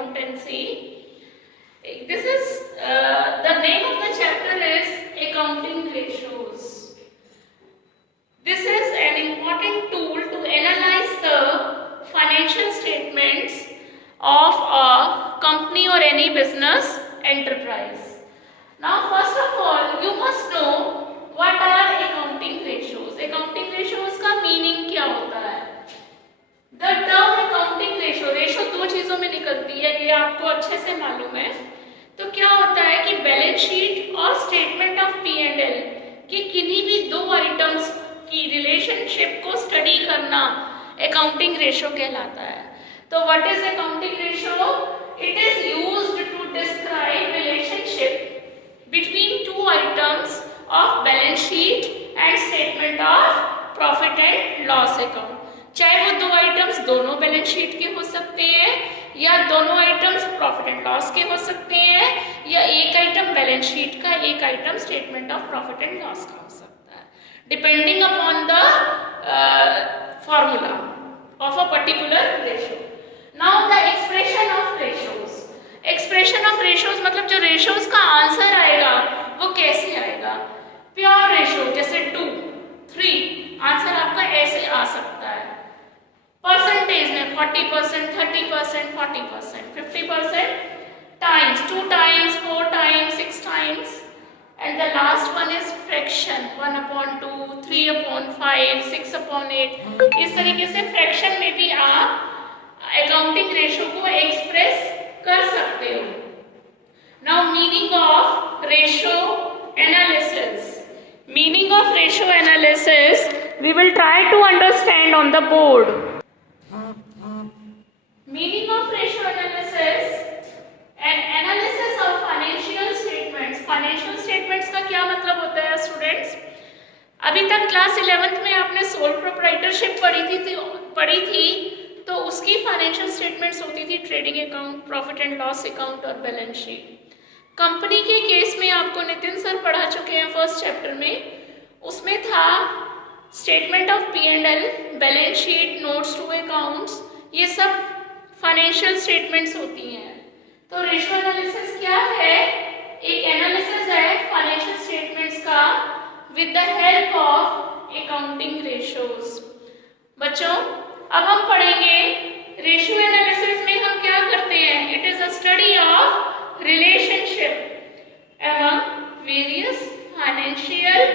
accountancy. This is the name of the chapter is accounting ratios. This is an important tool to analyze the financial statements of a company or any business enterprise. Now first of all you must know what are accounting ratios. Accounting ratios का meaning क्या होता है? The term accounting ratio दो चीजों में निकलती है, ये आपको अच्छे से मालूम है। तो क्या होता है कि बैलेंस शीट और स्टेटमेंट ऑफ P&L के किन्हीं भी दो आइटम्स की रिलेशनशिप को स्टडी करना अकाउंटिंग रेशियो कहलाता है। तो what is accounting ratio? It is used to describe relationship between two items of balance sheet and statement of profit and loss account. चाहे वो दो आइटम्स दोनों बैलेंस शीट के हो सकते हैं या दोनों आइटम्स प्रॉफिट एंड लॉस के हो सकते हैं या एक आइटम बैलेंस शीट का एक item statement of profit and loss का हो सकता है, depending upon the formula of a particular ratio. Now the expression of ratios. Expression of ratios मतलब जो रेशियोज का आंसर आएगा वो कैसे आएगा? प्योर रेशियो जैसे 2, 3 आंसर आपका ऐसे आ सकता है। परसेंटेज में 40%, 30%, 40%, 50% times 2 times, 4 times, 6 times and the last one is fraction 1/2, 3/5, 6/8। इस तरीके से फ्रैक्शन में भी आप अकाउंटिंग रेशियो को एक्सप्रेस कर सकते हो। Now meaning of ratio analysis. Meaning of ratio analysis we will try to understand on the board. Meaning of ratio analysis and analysis of financial statements. Financial statements का क्या मतलब होता है students? अभी तक क्लास 11th में आपने sole proprietorship पढ़ी थी तो उसकी फाइनेंशियल स्टेटमेंट्स होती थी trading account, profit and loss account और बैलेंस शीट। कंपनी के केस में आपको नितिन सर पढ़ा चुके हैं फर्स्ट चैप्टर में, उसमें था statement of P&L, balance sheet, notes to accounts, ये सब फाइनेंशियल स्टेटमेंट्स होती हैं। तो रेशियो एनालिसिस क्या है? एक एनालिसिस है फाइनेंशियल स्टेटमेंट्स का with the help of accounting ratios. बच्चों अब हम पढ़ेंगे रेशियो एनालिसिस में हम क्या करते हैं। It is a study of relationship among various financial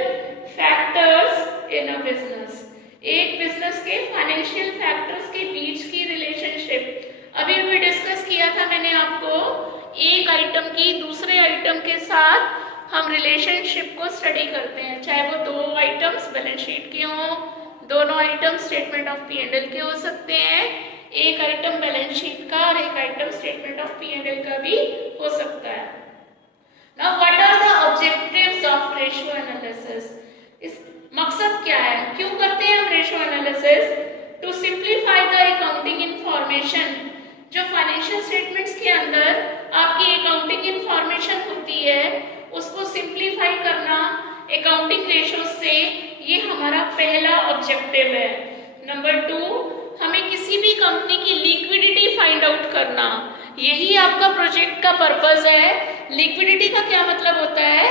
factors in a business। एक बिजनेस के फाइनेंशियल फैक्टर्स के बीच की रिलेशनशिप अभी भी डिस्कस किया था मैंने आपको। एक आइटम की दूसरे आइटम के साथ हम रिलेशनशिप को स्टडी करते हैं, चाहे वो दो आइटम्स बैलेंस शीट के हों, दोनों आइटम स्टेटमेंट ऑफ P&L के हो सकते हैं, एक आइटम बैलेंस शीट का और एक आइटम स्टेटमेंट ऑफ P&L का भी हो सकता है। Now what are the objectives of ratio analysis? इस मकसद क्या है, क्यों करते हैं हम ratio analysis? To simplify the accounting information. जो फाइनेंशियल स्टेटमेंट्स के अंदर आपकी अकाउंटिंग इंफॉर्मेशन होती है उसको सिंप्लीफाई करना अकाउंटिंग रेशियो से, ये हमारा पहला ऑब्जेक्टिव है। नंबर 2, हमें किसी भी कंपनी की लिक्विडिटी फाइंड आउट करना, यही आपका प्रोजेक्ट का पर्पस है। लिक्विडिटी का क्या मतलब होता है?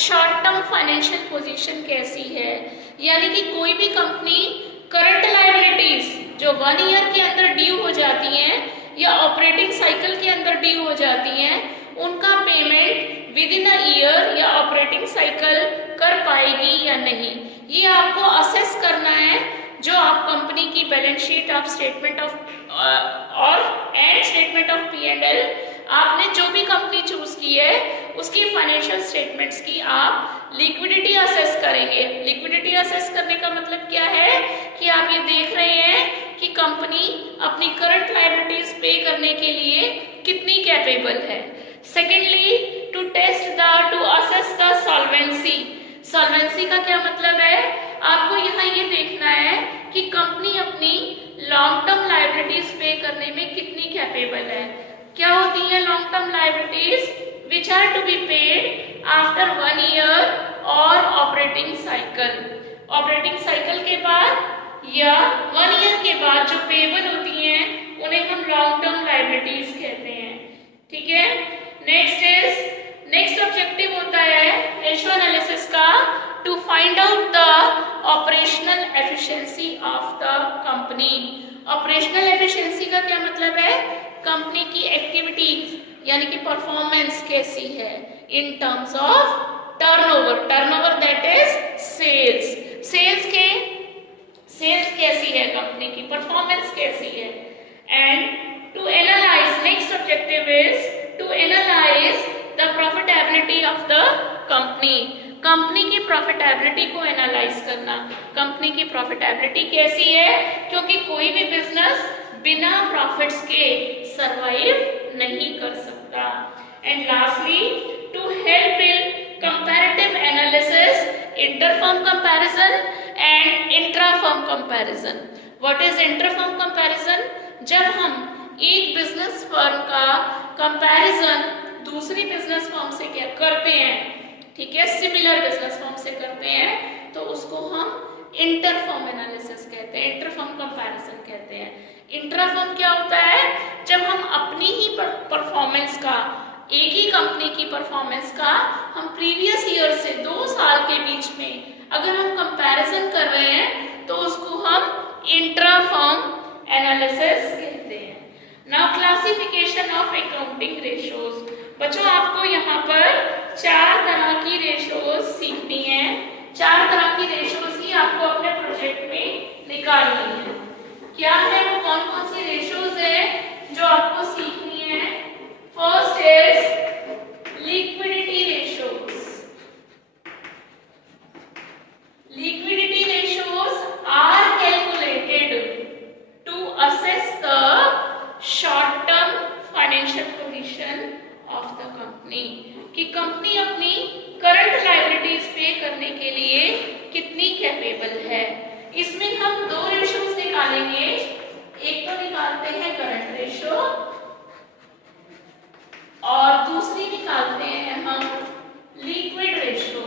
शॉर्ट टर्म फाइनेंशियल पोजीशन कैसी है, यानी कि कोई भी कंपनी करंट लायबिलिटीज जो 1 ईयर के अंदर ड्यू हो जाती हैं या ऑपरेटिंग साइकिल के अंदर ड्यू हो जाती हैं, उनका payment with in a year या ऑपरेटिंग साइकिल कर पाएगी या नहीं, ये आपको असेस करना है। जो आप कंपनी की balance sheet of statement of और एंड स्टेटमेंट ऑफ P&L, आपने जो भी कंपनी चूज की है उसकी फाइनेंशियल स्टेटमेंट्स की आप लिक्विडिटी असेस करेंगे। लिक्विडिटी असेस करने का मतलब क्या है कि आप ये देख रहे हैं कि कंपनी अपनी करंट लायबिलिटीज पे करने के लिए कितनी कैपेबल है। Secondly to assess the solvency. Solvency का क्या मतलब है? आपको यहाँ ये देखना है कि कंपनी अपनी लॉन्ग टर्म लायबिलिटीज पे करने में कितनी कैपेबल है। क्या होती है long term liabilities? Which are to be paid after 1 year और ऑपरेटिंग साइकिल। ऑपरेटिंग साइकिल के बाद या 1 ईयर के बाद जो पेबल होती हैं उन्हें हम लॉन्ग टर्म लायबिलिटीज कहते हैं। ठीक है। नेक्स्ट ऑब्जेक्टिव होता है रेशियो एनालिसिस का, to find out the operational efficiency of the company. Operational efficiency का क्या मतलब है? कंपनी की एक्टिविटीज यानी कि परफॉर्मेंस कैसी है in terms of turnover that is sales कैसी है, कंपनी की परफॉर्मेंस कैसी है। And to analyse, next objective is to analyse the profitability of the company की प्रॉफिटेबिलिटी को एनालाइज करना। कंपनी की प्रॉफिटेबिलिटी कैसी है, क्योंकि कोई भी बिजनेस बिना प्रॉफिट्स के सरवाइव नहीं कर सकता। And lastly to help in comparative analysis, interfirm comparison and intrafirm comparison. What is interfirm comparison? जब हम एक बिजनेस फर्म का कंपैरिजन दूसरी बिजनेस फर्म से क्या करते हैं, ठीक है, सिमिलर बिजनेस फर्म से करते हैं, तो उसको हम इंटरफर्म एनालिसिस कहते हैं, इंटरफर्म कंपैरिजन कहते हैं। इंट्राफर्म क्या होता है? जब हम अपनी ही परफॉर्मेंस का, एक ही कंपनी की परफॉर्मेंस का हम प्रीवियस ईयर से 2 साल के बीच में अगर हम कंपैरिजन कर रहे हैं तो उसको हम इंट्राफर्म एनालिसिस कहते हैं। Now classification of accounting ratios. बच्चों आपको यहाँ पर 4 तरह की रेशियोज सीखनी है। 4 तरह की रेशियोज ही आपको अपने प्रोजेक्ट में निकालनी है। क्या है वो, कौन कौन सी रेशियोज है जो आपको सीखनी है? First is liquidity ratios. Liquidity ratios are calculated to assess the short term financial position of the company, कि कंपनी अपनी करंट लायबिलिटीज पे करने के लिए कितनी कैपेबल है। इसमें हम 2 रेशियोज निकालेंगे। एक तो निकालते हैं करंट रेशियो और दूसरी निकालते हैं हम लिक्विड रेशियो।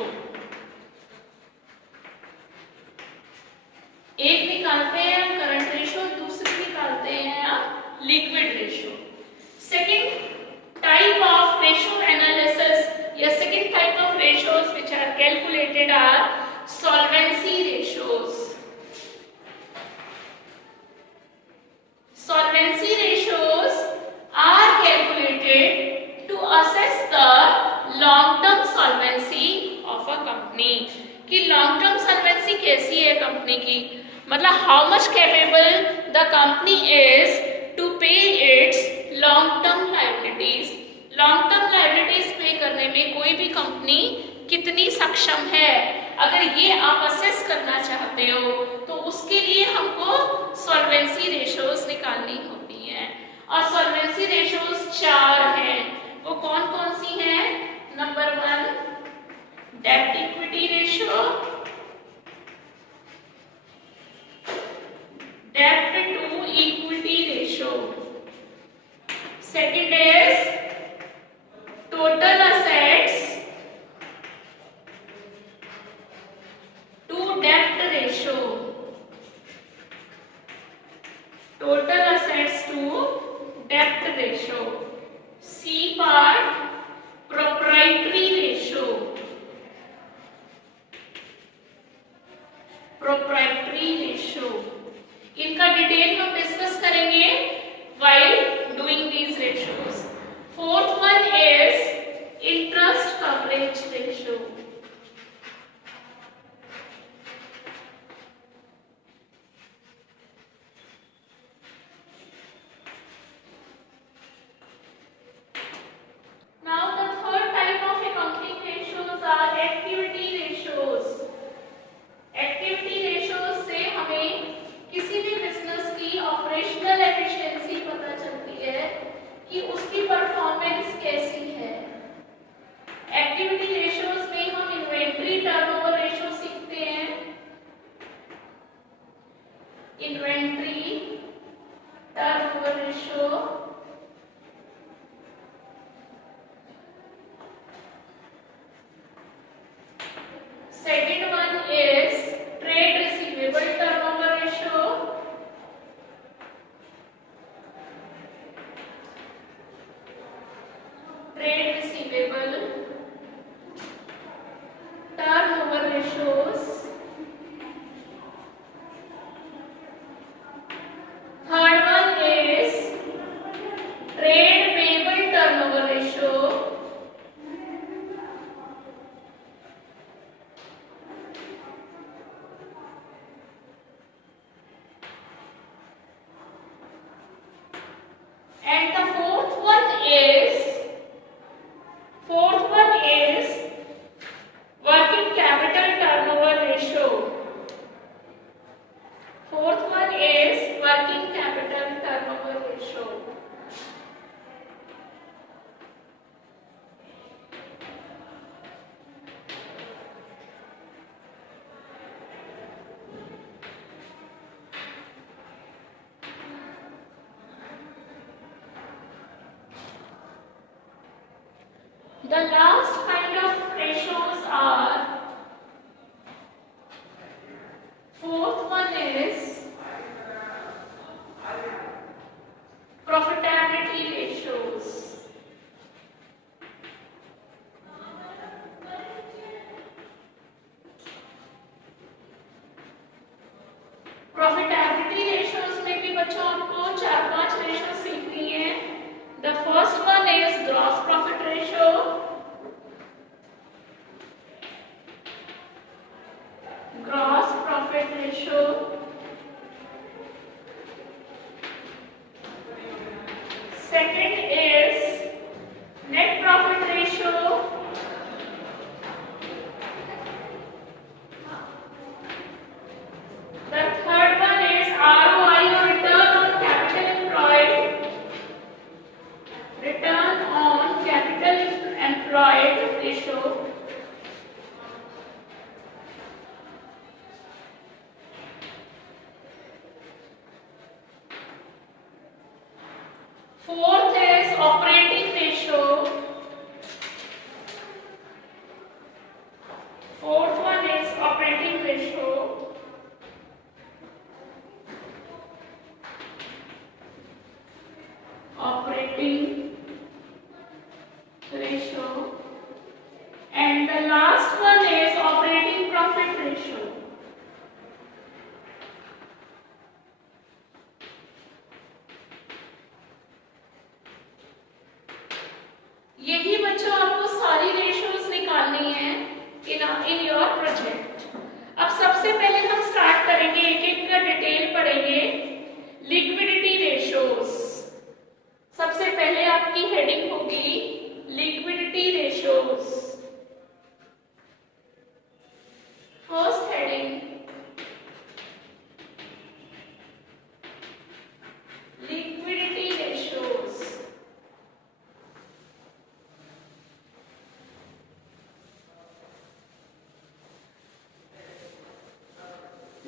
एक निकालते हैं हम करंट रेशियो, दूसरी निकालते हैं हम liquid ratio. Second type of ratio analysis या second type of ratios which are calculated are solvency ratios. Solvency ratios are calculated to assess the long-term solvency of a company. कि long-term solvency कैसी है company की, मतलब how much capable the company is to pay its long-term liabilities. long-term liabilities पे करने में कोई भी कंपनी कितनी सक्षम है, अगर ये आप असेस करना चाहते हो तो उसके लिए हमको सॉल्वेंसी रेशियोज निकालनी होती हैं। और सॉल्वेंसी रेशियोज 4 हैं। वो कौन कौन सी हैं? नंबर 1 डेब्ट इक्विटी रेशियो, डेब्ट to equity ratio. Second is total assets to डेब्ट ratio, total assets to debt ratio. C part proprietary ratio, proprietary ratio. इनका डिटेल हम डिस्कस करेंगे while doing these ratios. Fourth one is interest coverage ratio. Inventory turnover ratio, and the fourth one is working capital turnover ratio. Fourth one is working capital turnover ratio. The last kind of ratios are, fourth one is profitability ratios. Profitability ratios में भी बच्चों आपको 4-5 ratio सीखनी है. The first one is gross profit ratio, second is net profit ratio, the third one is ROI or return on capital employed, ratio. Fourth is operating ratio. Fourth one is operating ratio. Operating ratio. And the last one is operating profit ratio. यही बच्चों आपको सारी ratios निकालनी है in your project. अब सबसे पहले हम स्टार्ट करेंगे, एक एक का डिटेल पढ़ेंगे. Liquidity ratios. सबसे पहले आपकी हेडिंग होगी liquidity ratios. First heading liquidity ratios.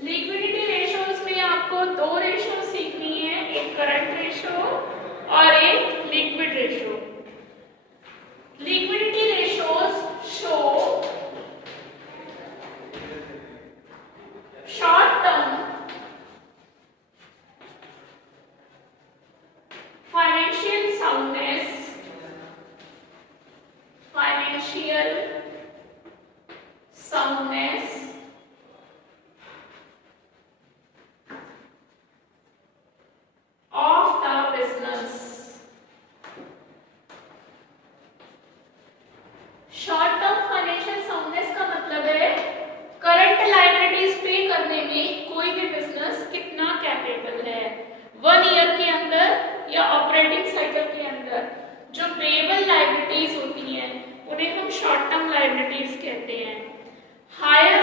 Liquidity ratios में आपको दो रेशियो सीखनी है, एक करंट रेशियो और एक liquid ratio. Liquidity ratios show short term financial soundness, of the business. Short term financial soundness का मतलब है करंट लायबिलिटीज पे करने में कोई भी बिजनेस कितना कैपेबल है. 1 ईयर के अंदर या ऑपरेटिंग साइकिल के अंदर जो पेएबल लायबिलिटीज होती हैं उन्हें हम शॉर्ट टर्म लायबिलिटीज कहते हैं. Higher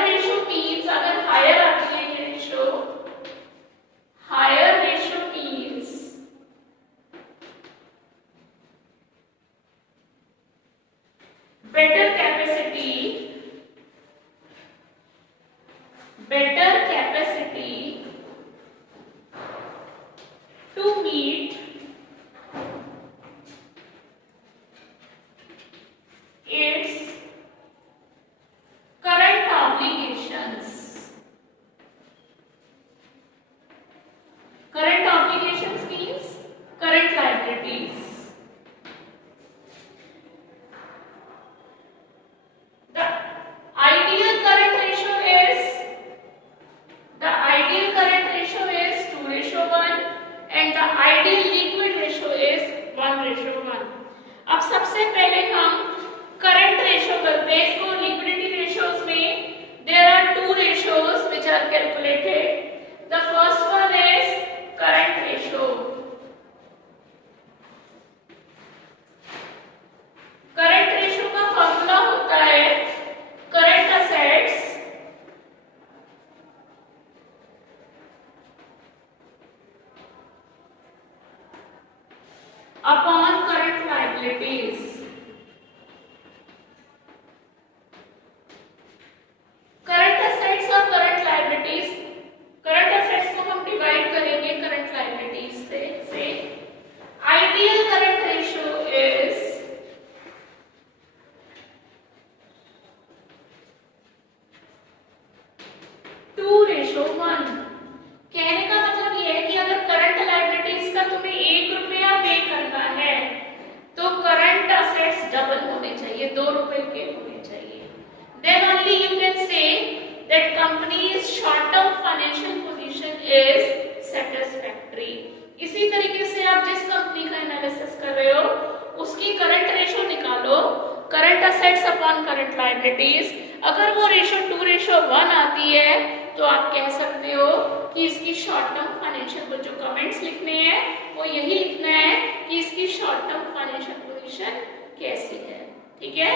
companies short term financial position is satisfactory. इसी तरीके से आप जिस कंपनी का एनालिसिस कर रहे हो उसकी करंट रेशो निकालो, current assets upon current liabilities. अगर वो रेशो 2:1 आती है तो आप कह सकते हो कि इसकी शॉर्ट टर्म फाइनेंशियल, जो कमेंट्स लिखने हैं वो यही लिखना है कि इसकी शॉर्ट टर्म फाइनेंशियल पोजीशन कैसी है। ठीक है,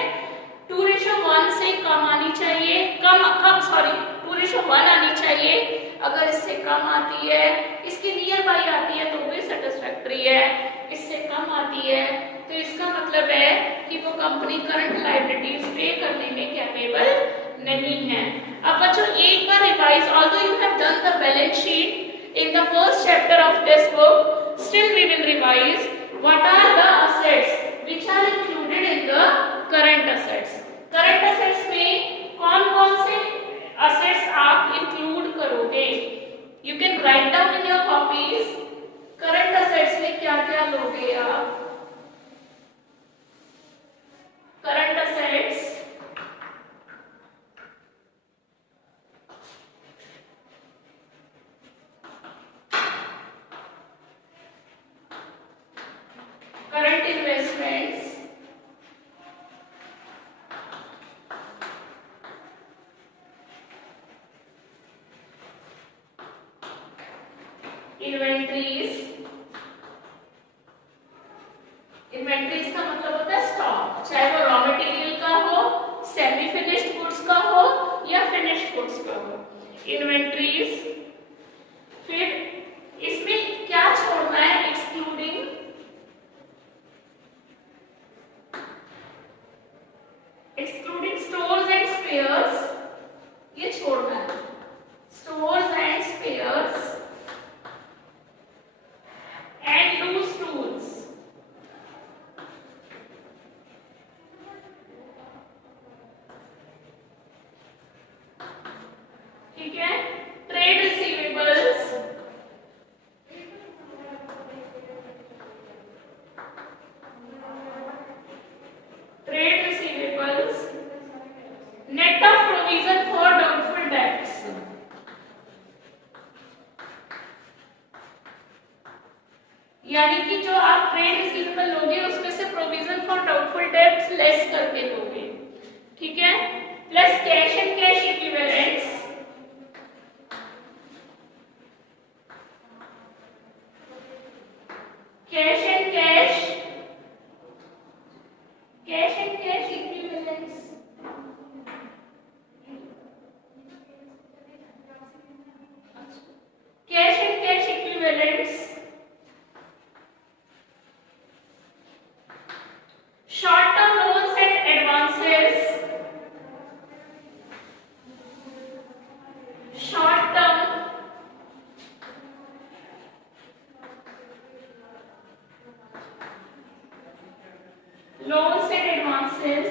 2:1 से कम आनी चाहिए, कम सॉरी 2:1 आनी चाहिए। अगर इससे कम आती है, इसके नियर बाई आती है तो भी सेटिस्फैक्टरी है, इससे कम आती है तो इसका मतलब है कि वो कंपनी करंट लायबिलिटीज पे करने में कैपेबल नहीं है। अब बच्चों एक बार revise, although you have done the balance sheet in the first chapter of this book, still we will revise what are the assets which are included in the current assets. Current assets में कौन कौन से assets आप include करोगे? You can write down in your copies. Current assets में क्या क्या लोगे आप? Current assets current investments, inventories. Inventories का मतलब होता है स्टॉक, चाहे वो रॉ मटेरियल का हो, सेमी फिनिश्ड गुड्स का हो या फिनिश्ड गुड्स का हो, इन्वेंट्रीज। फिर इसमें क्या छोड़ना है? एक्सक्लूडिंग स्टोर्स एंड स्पेयर्स, ये छोड़ना है। Stores and spares and loose tools. ठीक है, trade receivables, trade receivables, net of provision for doubtful debts. यानी कि जो आप ट्रेड रिसीवेबल लोगे उसमें से provision for doubtful debts less करके लोगे। ठीक है, plus cash and cash equivalents, cash and cash, cash and cash equivalents, cash and cash equivalents, short term loans and advances, short term loans and advances,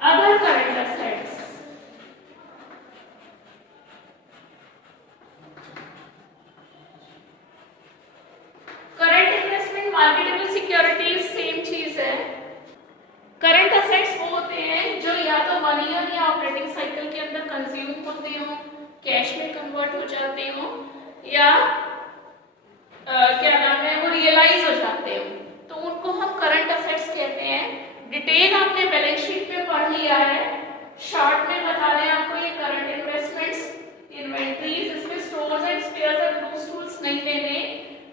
other current assets, current investment, marketable securities same चीज है। Current assets वो होते हैं जो या तो 1 year या operating cycle के अंदर कंज्यूम होते हो, कैश में कन्वर्ट हो जाते हो, या क्या नाम है वो रियलाइज हो जाते हो, तो उनको हम करंट असेट्स कहते हैं। डिटेल आपने बैलेंस शीट में पढ़ लिया है, शॉर्ट में बता रहे हैं आपको ये करंट इन्वेस्टमेंट्स, इन्वेंट्रीज, इसमें stores and spares and loose tools नहीं लेने,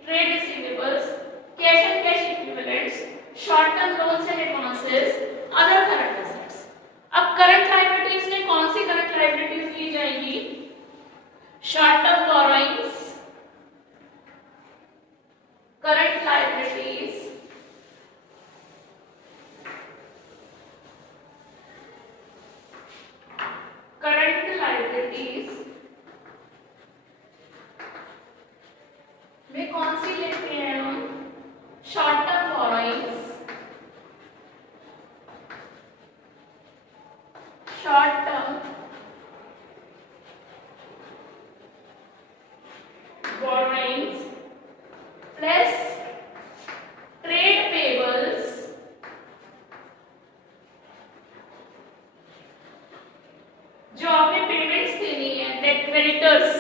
trade receivables, cash and cash equivalents, short term loans and advances, other current assets. अब करंट लायबिलिटीज में कौन सी करंट लायबिलिटीज ली जाएगी? Short term borrowings, current liabilities, current liabilities में कौन सी लेते हैं हम? Short term borrowings, short term borrowings plus trade payables, creditors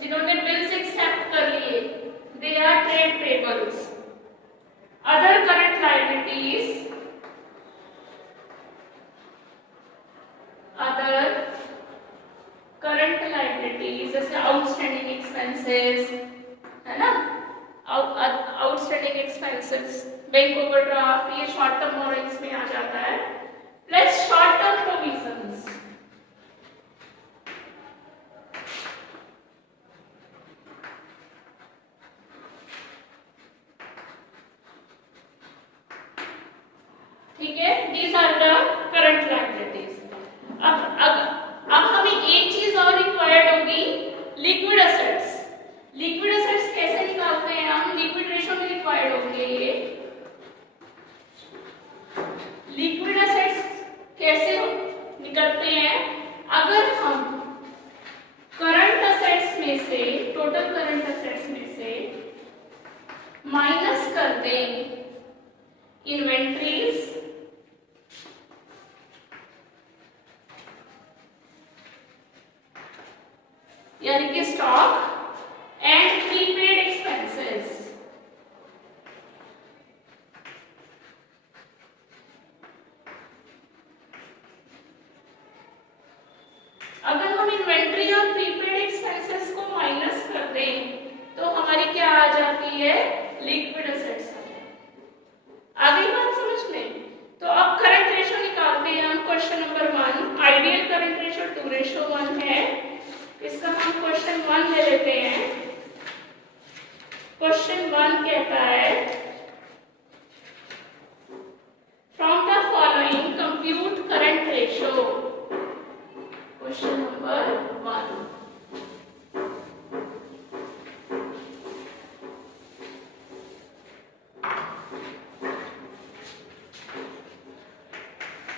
जिन्होंने बिल्स एक्सेप्ट कर लिए, they are trade payables. Other current liabilities, other current liabilities जैसे आउटस्टैंडिंग एक्सपेंसेस, है ना, आउटस्टैंडिंग एक्सपेंसेस, बैंक ओवरड्राफ्ट, ये शॉर्ट टर्म बोरोइंग्स में आ जाता है. Plus short term provisions. ठीक है, these are the current liabilities. अब हमें एक चीज और रिक्वायर्ड होगी, लिक्विड असेट्स. लिक्विड असेट्स कैसे निकालते हैं हम? लिक्विड रेशो में रिक्वायर्ड होंगे ये. लिक्विड असेट्स कैसे निकलते हैं? अगर हम करंट असेट्स में से, टोटल करंट असेट्स में से माइनस कर दें इन्वेंट्रीज, यानी कि स्टॉक एंड प्रीपेड एक्सपेंसेस. अगर हम इन्वेंट्री और प्रीपेड एक्सपेंसेस को माइनस कर दें तो हमारी क्या आ जाती है? Liquid assets. आगे बात समझ में. तो अब करंट रेशो निकालते हैं हम. Question number 1, ideal current ratio 2:1 है. इसका हम क्वेश्चन 1 ले लेते हैं. क्वेश्चन 1 कहता है, from the following compute current ratio. Question number 1.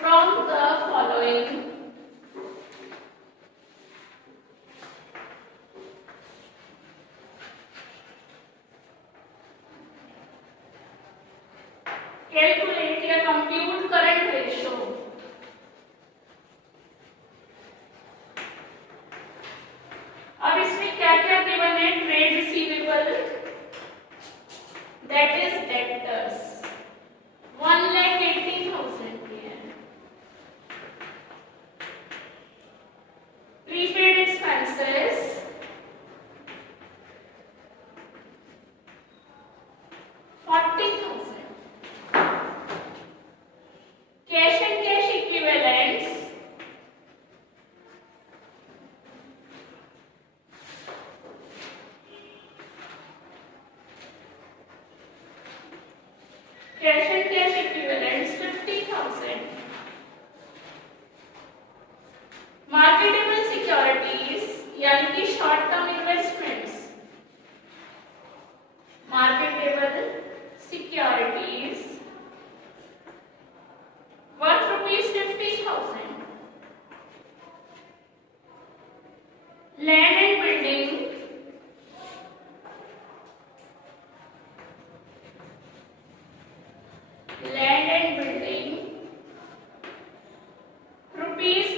From the following calculate या compute current ratio. अब इसमें क्या क्या गिवन है? Trade receivable, that is debtors, 1,80,000 की है. Prepaid expenses 40,000. Cash and cash equivalents cash and cash equivalents 50,000. Marketable securities यानी कि short term investments, marketable securities worth ₹50,000. Land and building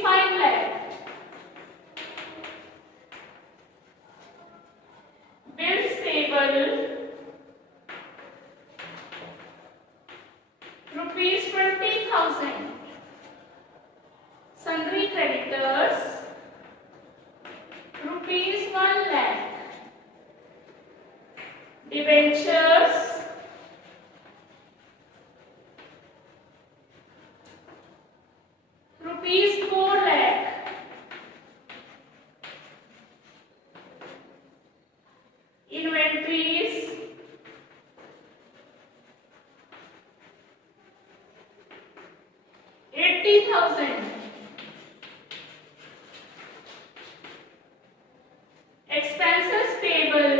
₹5 lakh. Bills payable ₹20,000. Sundry creditors ₹1 lakh. Debentures ₹4 lakh. Inventories ₹80,000. Expenses payable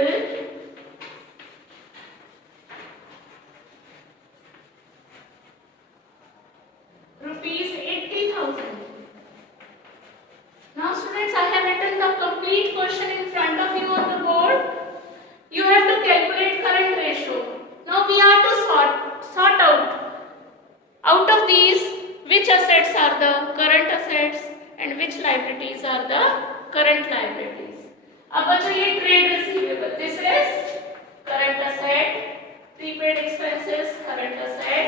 ₹80,000. Now students, I have written the complete question in front of you on the board. You have to calculate current ratio. Now we are to sort out of these which assets are the current assets and which liabilities are the current liabilities. अब बच्चों ये trade receivable, this is current asset, prepaid expenses current asset,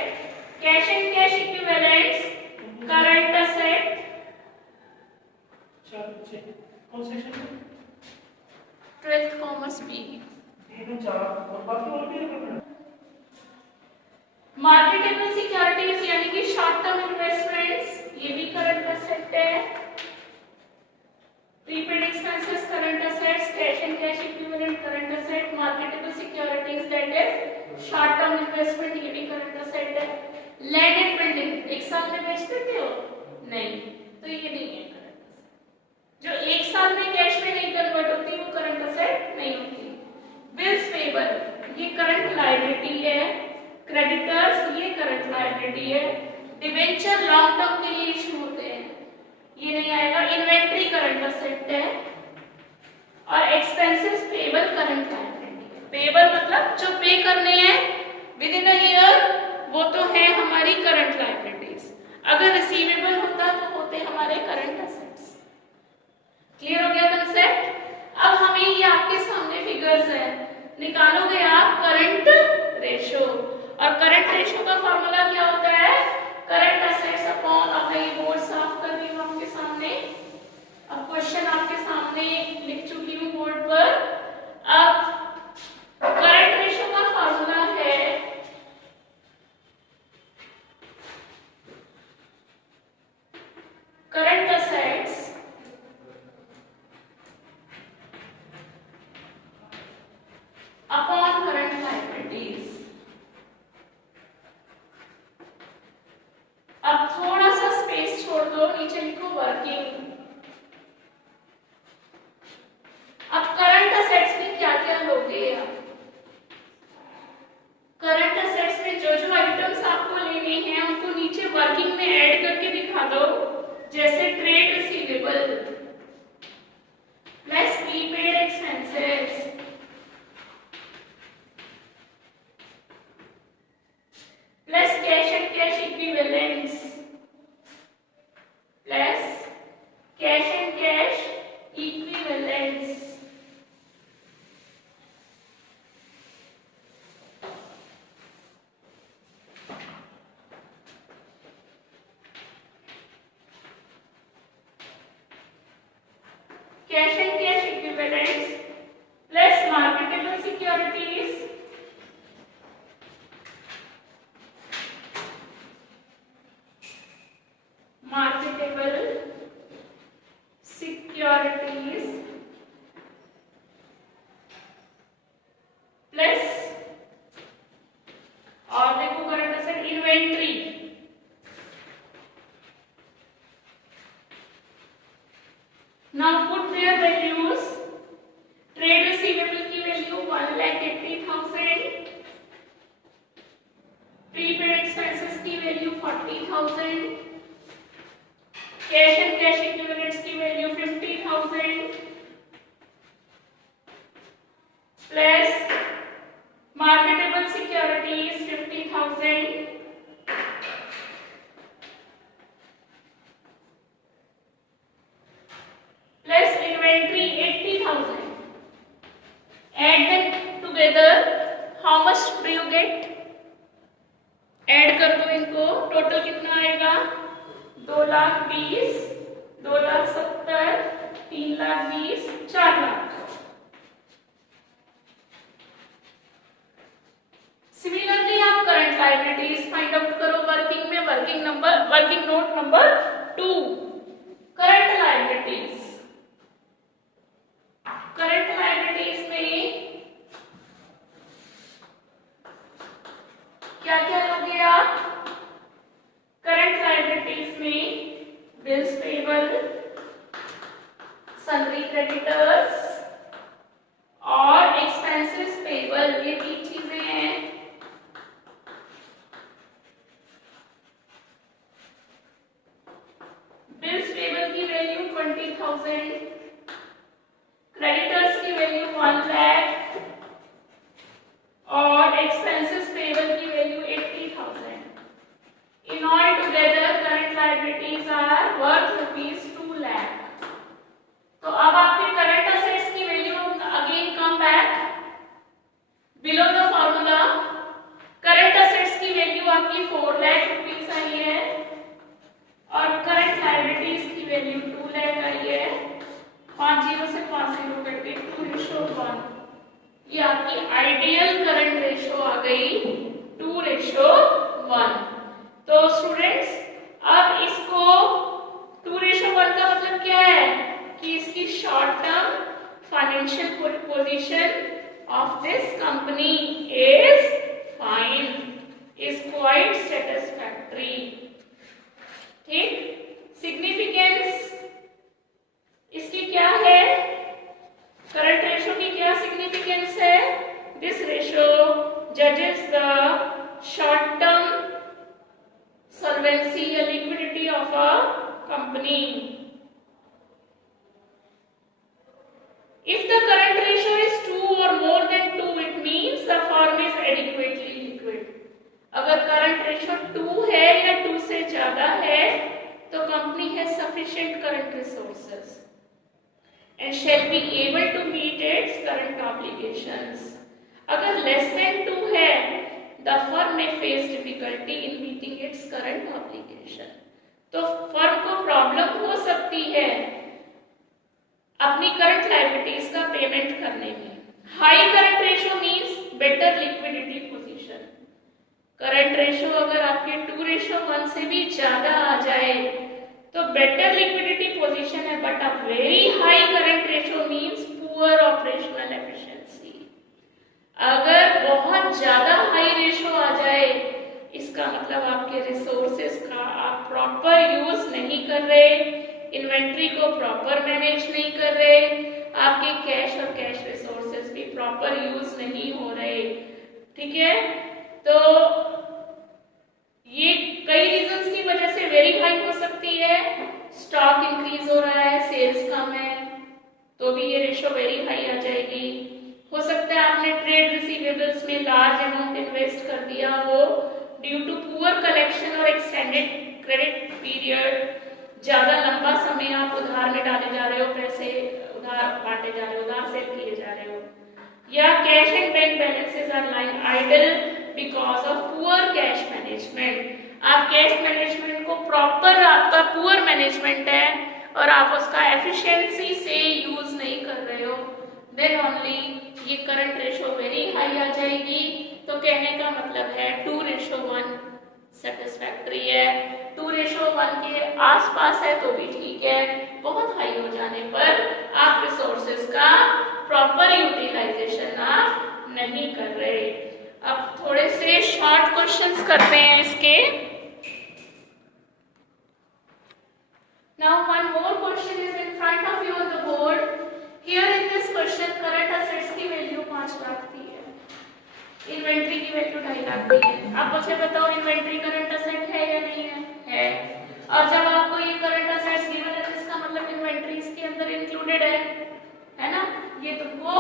cash and cash equivalents current asset. कौन section में? 12th commerce B. Marketable securities यानी कि short term investments, ये भी current asset है। Prepaid expenses current assets, cash and cash equivalent current asset, marketable securities that is short term investment, ये भी current asset है। लैंड एंड बिल्डिंग एक साल में बेच देते हो? नहीं, तो ये नहीं है करंट असेट। जो एक साल में कैश में नहीं कन्वर्ट होती वो करंट असेट नहीं होती। बिल्स पेबल ये करंट लायबिलिटी है। क्रेडिटर्स ये करंट लायबिलिटी है। डिबेंचर लॉन्ग टर्म के लिए इशू होते हैं, ये नहीं आएगा। इन्वेंट्री करंट असेट है और एक्सपेंसेस पेबल करंट लायबिलिटी है। पेबल मतलब जो पे करने हैं विद इन अ ईयर, वो तो है हमारी करंट लायबिलिटीज। अगर रिसीवेबल होता तो होते हमारे करंट असेट्स। क्लियर हो गया कंसेप्ट? अब हमें ये आपके सामने फिगर्स है, निकालोगे आप करंट रेशो, और करंट रेशो का फॉर्मूला क्या होता है? करंट असेट्स अपॉन, अब मैं ये बोर्ड साफ कर रही हूँ आपके सामने, अब क्वेश्चन आपके सामने लिख चुकी हूँ बोर्ड पर। अब करंट रेशो का फॉर्मूला है current assets upon current liabilities. अब थोड़ा सा स्पेस छोड़ दो, नीचे लिखो वर्किंग। अब करंट असेट्स में क्या क्या लोगे आप? करंट असेट्स में जो जो आइटम्स आपको लेने हैं उनको नीचे वर्किंग में ऐड करके दिखा दो। जैसे trade receivable plus prepaid expenses plus cash and cash equivalents plus cash and cash equivalents. Cash and cash equivalents plus marketable securities marketable securities plus, और देखो current asset inventory. Now put their values. Trade receivable की value 1,80,000, prepaid expenses की value 40,000, cash and cash equivalents की value 50,000 plus marketable securities 50,000 plus inventory 80,000. Add them together. How much do you get? Add कर दो इनको, total कितना आएगा? 2,20,000, 2,70,000, 3,20,000, 4,00,000। Similarly आप current liabilities find out करो वर्किंग में। Working note number 2, current liabilities. Current liabilities में क्या क्या लोगे आप? करंट लायबिलिटीज में बिल्स पेबल, सन्ड्री क्रेडिटर्स और एक्सपेंसेस पेबल, ये 3 चीजें हैं। बिल्स पेबल की वैल्यू 20,000, क्रेडिटर्स की वैल्यू 1,00,000 और एक्सपेंसेस पेबल की value 80,000। In all together current liabilities are worth ₹2,00,000। तो अब आपके करंट असेट्स की वैल्यू वैल्यू 2 लाख आई है, 5 जीरो से 5 जीरो कट गई, 2:1। ये आपकी आइडियल करंट रेशो आ गई 2:1। तो स्टूडेंट्स अब इसको 2:1 का मतलब क्या है कि इसकी short term financial position of this company is fine, is quite satisfactory। ठीक, सिग्निफिकेंस इसकी क्या है, करंट रेशो की क्या सिग्निफिकेंस है? दिस रेशो जजेस द शॉर्ट टर्म solvency या liquidity of a company। If the current ratio is 2 or more than 2, it means the firm is adequately liquid। अगर current ratio 2 है या 2 से ज्यादा है तो company has sufficient current resources and shall be able to meet its current obligations। अगर less than 2 है, the firm may face difficulty in meeting its current obligation। तो firm को problem हो सकती है अपनी करंट लायबिलिटीज का पेमेंट करने में। High current ratio means better liquidity position. Current ratio अगर आपके 2:1 से भी ज्यादा आ जाए तो बेटर लिक्विडिटी पोजीशन है, but a very high current ratio means poor operational efficiency. अगर बहुत ज्यादा हाई रेशो आ जाए इसका मतलब आपके रिसोर्सेज का आप प्रॉपर यूज नहीं कर रहे, इन्वेंट्री को प्रॉपर मैनेज नहीं कर रहे, आपके कैश और कैश रिसोर्सेज भी प्रॉपर यूज नहीं हो रहे। ठीक है, तो ये कई रीजंस की वजह से वेरी हाई हो सकती है। स्टॉक इंक्रीज हो रहा है, सेल्स कम है तो भी ये रेशो वेरी हाई आ जाएगी। हो सकता है आपने ट्रेड रिसीवेबल्स में लार्ज अमाउंट इन्वेस्ट कर दिया हो ड्यू टू पुअर कलेक्शन और एक्सटेंडेड क्रेडिट पीरियड। ज्यादा लंबा समय आप उधार में डाले जा रहे हो, पैसे उधार बांटे जा रहे हो, उधार सेल किए जा रहे हो, या cash and bank balances are lying idle because of poor cash management. आप कैश मैनेजमेंट को प्रॉपर, आपका पुअर मैनेजमेंट है और आप उसका एफिशिएंसी से यूज नहीं कर रहे हो, देन ओनली ये करंट रेशो वेरी हाई आ जाएगी। तो कहने का मतलब है 2:1 सेटिस्फैक्टरी है, 2:1 के आसपास है तो भी ठीक है, बहुत हाई हो जाने पर आप रिसोर्सेज का प्रॉपर यूटिलाइजेशन आप नहीं कर रहे। अब थोड़े से शॉर्ट क्वेश्चंस करते हैं इसके। Now one more question is in front of you on the board. Here in this question current assets की वैल्यू 5 लाख थी है, इन्वेंट्री की वैल्यू 2.5 लाख थी है। अब मुझे बताओ इन्वेंट्री करंट असेट है या नहीं है? है। और जब आपको ये करंट असेट्स गिवन है तो इसका मतलब इन्वेंट्री इसके अंदर इंक्लूडेड है ना? ये तुमको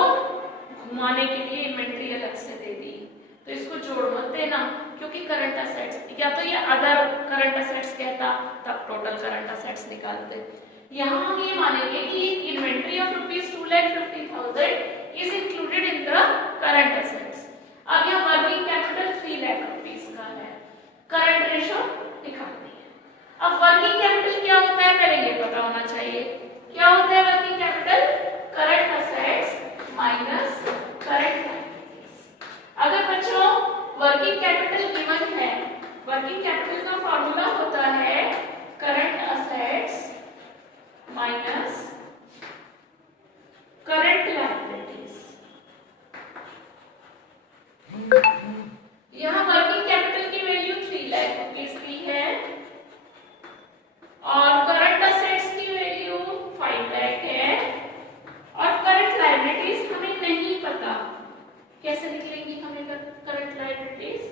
घुमाने के लिए इन्वेंट्री अलग से दे दी, तो इसको जोड़ मत देना क्योंकि करंट असेट्स, या तो ये अदर करंट असेट्स कहता तब टोटल करंट असेट्स निकालते। यहाँ हम ये मानेंगे कि inventory of ₹2,50,000 is included in the current assets. अब यह वर्किंग कैपिटल 3 लाख रुपीस का है, करंट रेशो निकालनी है। अब वर्किंग कैपिटल क्या होता है पहले ये पता होना चाहिए। क्या होता है working capital? Current assets minus current liabilities. अगर बच्चों वर्किंग कैपिटल गिवन है, वर्किंग कैपिटल का फॉर्मूला होता है current assets minus current liabilities. यहाँ वर्किंग कैपिटल की वैल्यू 3 लाख रुपीस की है और करंट असेट्स की वैल्यू 5 लाख है और करंट लायबिलिटीज हमें नहीं पता, कैसे निकलेंगी हमें करंट लायबिलिटीज?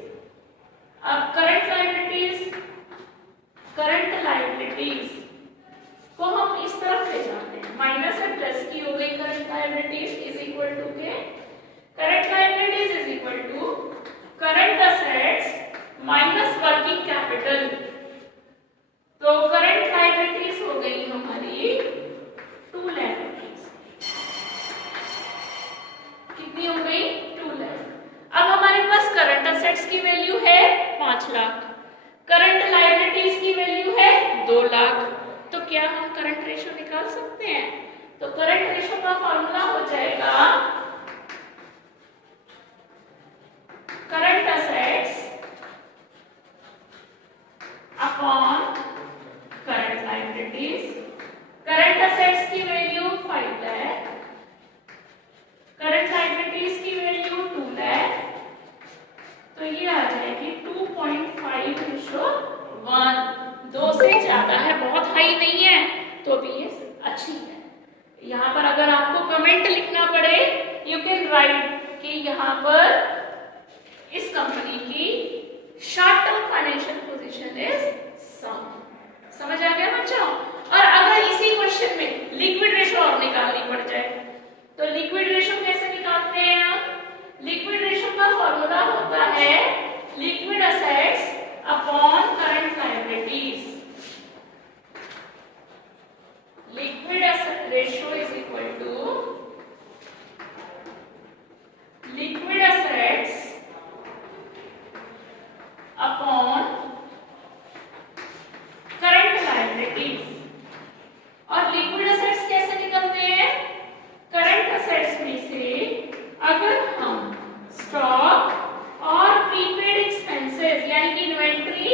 अब करंट लायबिलिटीज को हम इस तरफ ले जाते हैं, माइनस और प्लस की हो गई current liabilities is equal to के current liabilities is equal to current assets minus working capital. तो करंट लायबिलिटीज हो गई हमारी 2 लाख रुपीस। कितनी हो गई? 2 लाख। अब हमारे पास करंट असेट्स की वैल्यू है 5 लाख, करंट लायबिलिटीज की वैल्यू है 2 लाख। तो क्या हम करंट रेशियो निकाल सकते हैं। तो करंट रेशियो का फॉर्मूला हो जाएगा current assets upon current liabilities. Current assets की वैल्यू 5 लाख, करंट लायबिलिटीज की वैल्यू 2 लाख, तो ये आ जाएगी 2.5:1। 2 से ज्यादा है, बहुत हाई नहीं है, तो भी ये अच्छी है। यहाँ पर अगर आपको कमेंट लिखना पड़े, यू कैन राइट कि यहाँ पर इस कंपनी की short term financial position is sound. समझ आ गया बच्चों? और अगर इसी क्वेश्चन में लिक्विड रेशियो और निकालनी पड़ जाए, तो लिक्विड रेशियो कैसे निकालते हैं हम? लिक्विड रेशियो का फॉर्मूला होता है liquid assets upon current liabilities. Liquid asset ratio is equal to liquid assets upon current liabilities. और लिक्विड असेट्स कैसे निकलते हैं? करंट असेट्स में से अगर हम स्टॉक और प्रीपेड एक्सपेंसेस यानी कि इन्वेंट्री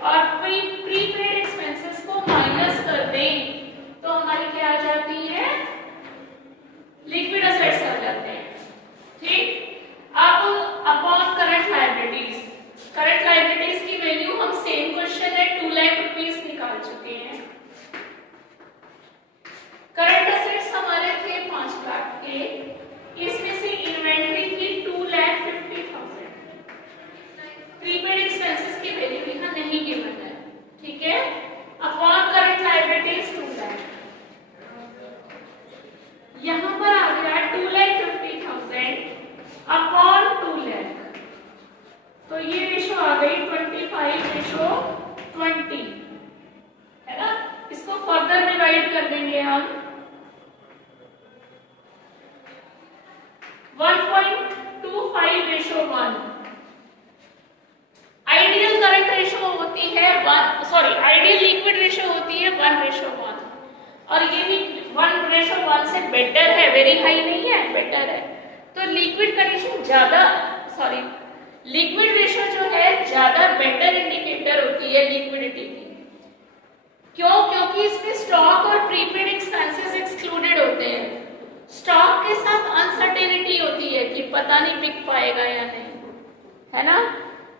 और प्रीपेड एक्सपेंसेस को माइनस कर दें, तो हमारी क्या आ जाती है? लिक्विड असेट्स आ जाते हैं। ठीक, अब upon current liabilities. Current liabilities की वैल्यू हम सेम क्वेश्चन है 2 लाख रुपीस निकाल चुके हैं। करंट असेट्स हमारे थे 5 लाख के, इसमें से इन्वेंट्री थी 2,50,000। प्रीपेड एक्सपेंसेस की वैल्यू यहाँ नहीं गिवन है, ठीक है। अपॉन करंट लायबिलिटीज 2 लाख, यहाँ पर आ गया 2,50,000 अपॉन 2 लाख, तो ये रेशो आ गई 25:20, है ना। इसको फर्दर डिवाइड कर देंगे हम 1.25:1। आइडियल करंट रेशियो होती है आइडियल लिक्विड रेशियो होती है 1:1, और ये भी 1:1 से बेटर है, वेरी हाई नहीं है, बेटर है। तो लिक्विड कंडीशन लिक्विड रेशियो जो है ज्यादा बेटर इंडिकेटर होती है लिक्विडिटी की। क्यों? क्योंकि इसमें स्टॉक और प्रीपेड एक्सपेंसेस एक्सक्लूडेड होते हैं। स्टॉक के साथ अनसर्टेनिटी होती है कि पता नहीं बिक पाएगा या नहीं, है ना।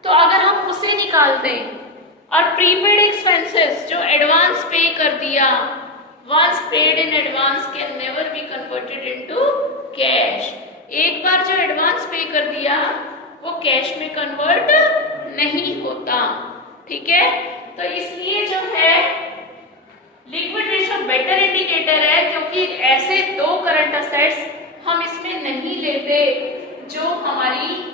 तो अगर हम उसे निकाल दें, और प्रीपेड एक्सपेंसेस जो एडवांस पे कर दिया, once paid in advance can never be converted into cash. एक बार जो एडवांस पे कर दिया वो कैश में कन्वर्ट नहीं होता, ठीक है। तो इसलिए जो है लिक्विड रेशियो बेटर इंडिकेटर है, क्योंकि ऐसे 2 करंट असेट्स हम इसमें नहीं लेते जो हमारी